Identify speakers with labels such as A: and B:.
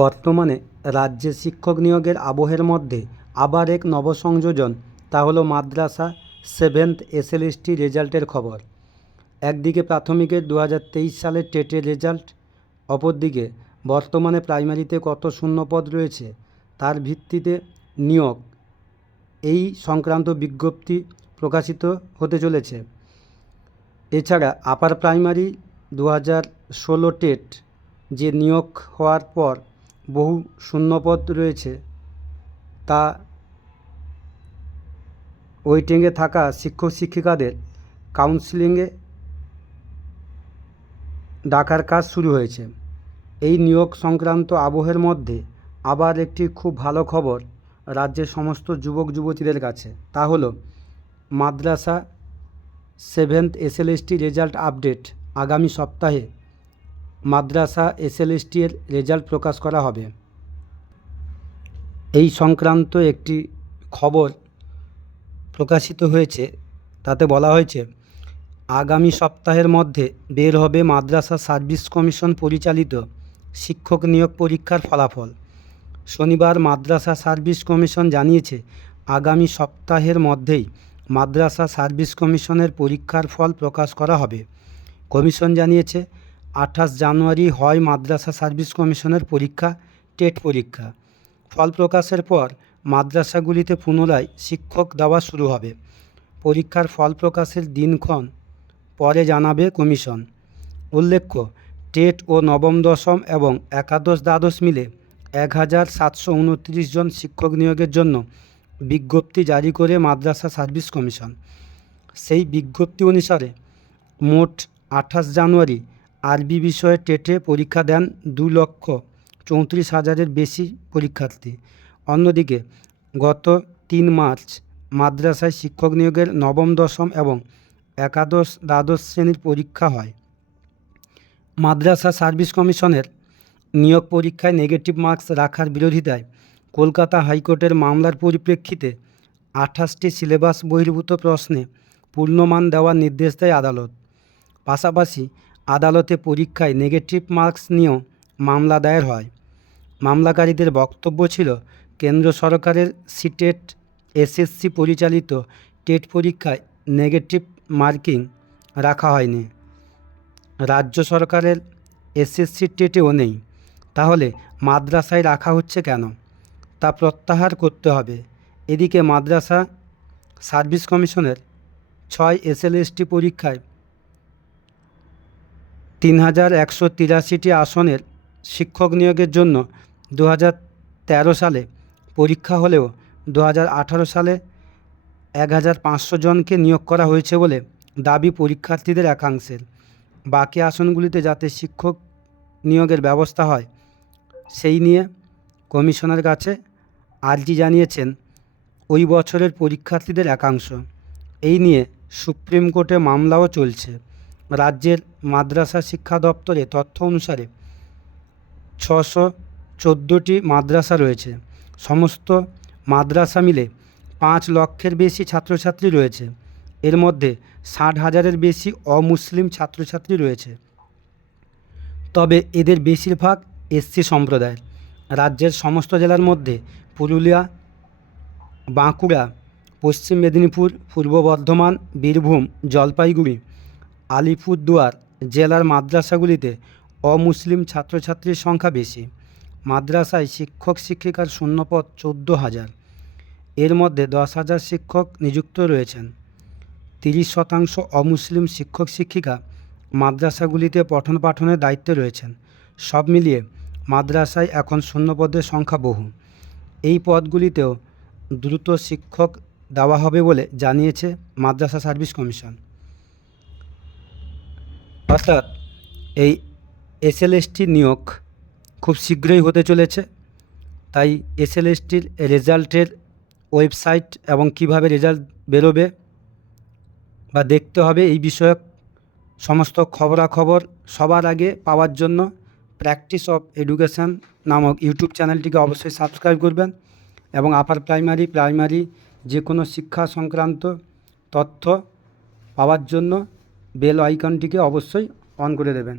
A: বর্তমানে রাজ্যে শিক্ষক নিয়োগের আবহের মধ্যে আবার এক নবসংযোজন, তা হলো মাদ্রাসা সেভেন্থ এসএলএসটি রেজাল্টের খবর। একদিকে প্রাথমিকের দু হাজার তেইশ সালের টেটের রেজাল্ট, অপরদিকে বর্তমানে প্রাইমারিতে কত শূন্যপদ রয়েছে তার ভিত্তিতে নিয়োগ। এই সংক্রান্ত বিজ্ঞপ্তি প্রকাশিত হতে চলেছে। এছাড়া আপার প্রাইমারি দু ষোলো টেট যে নিয়োগ হওয়ার পর বহু শূন্যপদ রয়েছে। তা ওয়েটিংয়ে থাকা শিক্ষক শিক্ষিকাদের কাউন্সিলিংয়ে ডাকার কাজ শুরু হয়েছে। এই নিয়োগ সংক্রান্ত আবহের মধ্যে আবার একটি খুব ভালো খবর রাজ্যের সমস্ত যুবক যুবতীদের কাছে। তা হলো, মাদ্রাসা সেভেন্থ এসএলএসটি রেজাল্ট আপডেট আগামী সপ্তাহে মাদ্রাসা এসএলএসটি এর রেজাল্ট প্রকাশ করা হবে। এই সংক্রান্ত একটি খবর প্রকাশিত হয়েছে, তাতে বলা হয়েছে, আগামী সপ্তাহের মধ্যে বের হবে মাদ্রাসা সার্ভিস কমিশন পরিচালিত শিক্ষক নিয়োগ পরীক্ষার ফলাফল। শনিবার মাদ্রাসা সার্ভিস কমিশন জানিয়েছে, আগামী সপ্তাহের মধ্যেই মাদ্রাসা সার্ভিস কমিশনের পরীক্ষার ফল প্রকাশ করা হবে। কমিশন জানিয়েছে আঠাশ জানুয়ারি হয় মাদ্রাসা সার্ভিস কমিশনের পরীক্ষা, টেট পরীক্ষা। ফল প্রকাশের পর মাদ্রাসাগুলিতে পুনরায় শিক্ষক দেওয়া শুরু হবে। পরীক্ষার ফল প্রকাশের দিনক্ষণ পরে জানাবে কমিশন। উল্লেখ্য, টেট ও নবম, দশম এবং একাদশ, দ্বাদশ মিলে এক হাজার সাতশো উনত্রিশ জন শিক্ষক নিয়োগের জন্য বিজ্ঞপ্তি জারি করে মাদ্রাসা সার্ভিস কমিশন। সেই বিজ্ঞপ্তি অনুসারে মোট আঠাশ জানুয়ারি আরবি বিষয়ে টেটে পরীক্ষা দেন দু লক্ষ চৌত্রিশ হাজারের বেশি পরীক্ষার্থী। অন্যদিকে, গত তিন মার্চ মাদ্রাসায় শিক্ষক নিয়োগের নবম, দশম এবং একাদশ দ্বাদশ শ্রেণির পরীক্ষা হয়। মাদ্রাসা সার্ভিস কমিশনের নিয়োগ পরীক্ষায় নেগেটিভ মার্কস রাখার বিরোধিতায় কলকাতা হাইকোর্টের মামলার পরিপ্রেক্ষিতে আঠাশটি সিলেবাস বহির্ভূত প্রশ্নে পূর্ণমান দেওয়ার নির্দেশ দেয় আদালত। পাশাপাশি আদালতে পরীক্ষায় নেগেটিভ মার্কস নিয়েও মামলা দায়ের হয়। মামলাকারীদের বক্তব্য ছিল, কেন্দ্র সরকারের সিটেট এসএসসি পরিচালিত টেট পরীক্ষায় নেগেটিভ মার্কিং রাখা হয়নি। রাজ্য সরকারের এসএসসি টেটেও নেই। তাহলে মাদ্রাসায় রাখা হচ্ছে কেন? তা প্রত্যাহার করতে হবে। এদিকে মাদ্রাসা সার্ভিস কমিশনের ছয় এসএলএসটি পরীক্ষায় তিন হাজার একশো তিরাশিটি আসনের শিক্ষক নিয়োগের জন্য দু হাজার তেরো সালে পরীক্ষা হলেও দু হাজার আঠারো সালে এক হাজার পাঁচশো জনকে নিয়োগ করা হয়েছে বলে দাবি পরীক্ষার্থীদের একাংশের বাকি আসনগুলিতে যাতে শিক্ষক নিয়োগের ব্যবস্থা হয়, সেই নিয়ে কমিশনের কাছে আর্জি জানিয়েছেন ওই বছরের পরীক্ষার্থীদের একাংশ। এই নিয়ে সুপ্রিম কোর্টে মামলাও চলছে। রাজ্যের মাদ্রাসা শিক্ষা দপ্তরে তথ্য অনুসারে ছশো চোদ্দোটি মাদ্রাসা রয়েছে। সমস্ত মাদ্রাসা মিলে পাঁচ লক্ষের বেশি ছাত্রছাত্রী রয়েছে। এর মধ্যে ষাট হাজারের বেশি অমুসলিম ছাত্রছাত্রী রয়েছে। তবে এদের বেশিরভাগ এসসি সম্প্রদায়ের রাজ্যের সমস্ত জেলার মধ্যে পুরুলিয়া, বাঁকুড়া, পশ্চিম মেদিনীপুর, পূর্ব বর্ধমান, বীরভূম, জলপাইগুড়ি আলিপুরদুয়ার জেলার মাদ্রাসাগুলিতে অমুসলিম ছাত্রছাত্রীর সংখ্যা বেশি। মাদ্রাসায় শিক্ষক শিক্ষিকার শূন্যপদ চোদ্দ হাজার। এর মধ্যে দশ হাজার শিক্ষক নিযুক্ত রয়েছেন। তিরিশ শতাংশ অমুসলিম শিক্ষক শিক্ষিকা মাদ্রাসাগুলিতে পঠন পাঠনের দায়িত্বে রয়েছেন। সব মিলিয়ে মাদ্রাসায় এখন শূন্যপদের সংখ্যা বহু। এই পদগুলিতেও দ্রুত শিক্ষক দেওয়া হবে বলে জানিয়েছে মাদ্রাসা সার্ভিস কমিশন। অর্থাৎ এই এসএলএসটি নিয়োগ খুব শীঘ্রই হতে চলেছে। তাই এসএলএসটির রেজাল্টের ওয়েবসাইট এবং কীভাবে রেজাল্ট বেরোবে বা দেখতে হবে এই বিষয়ক সমস্ত খবরাখবর সবার আগে পাওয়ার জন্য প্র্যাকটিস অফ এডুকেশান নামক ইউটিউব চ্যানেলটিকে অবশ্যই সাবস্ক্রাইব করবেন এবং আপার প্রাইমারি প্রাইমারি যে কোনো শিক্ষা সংক্রান্ত তথ্য পাওয়ার জন্য বেল আইকনটিকে অবশ্যই অন করে দেবেন।